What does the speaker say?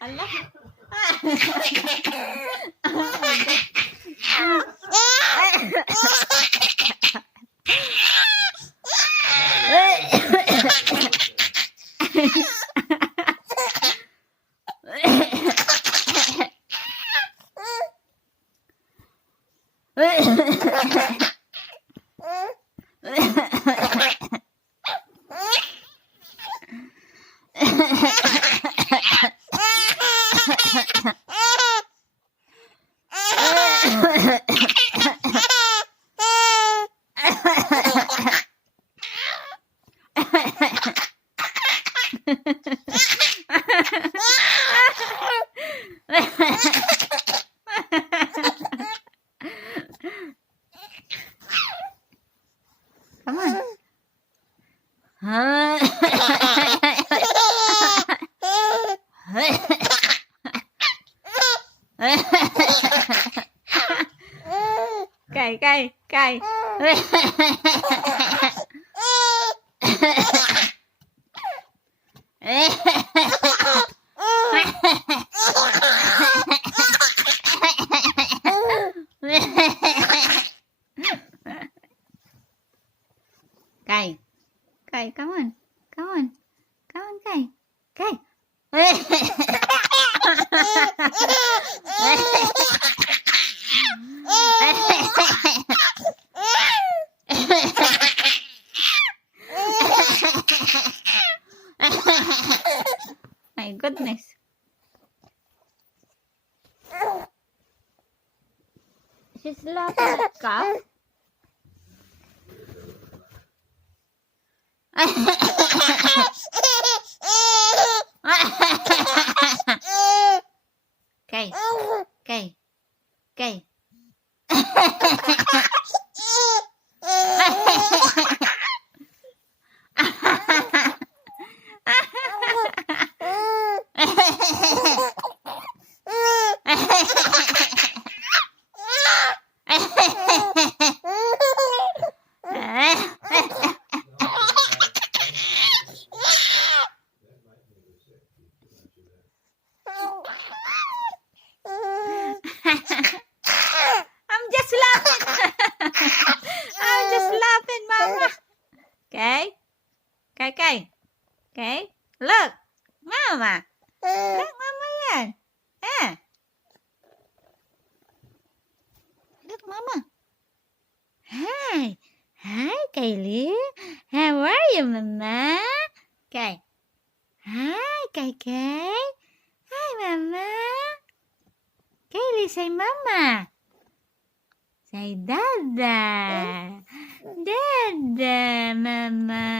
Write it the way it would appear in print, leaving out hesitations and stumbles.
Allah. Come on. Cay. Cay, come on, Cay. My goodness. She's laughing at cow. Cay. I'm just laughing. I'm just laughing, Mama. Okay? Okay? Look. Mama. Look, Mama yan. Look, Mama. Hi, Kaylee. How are you, Mama? Okay. Hi, Kay. Hi, Mama. Kaylee, say Mama. Say Dada. Dada, Mama.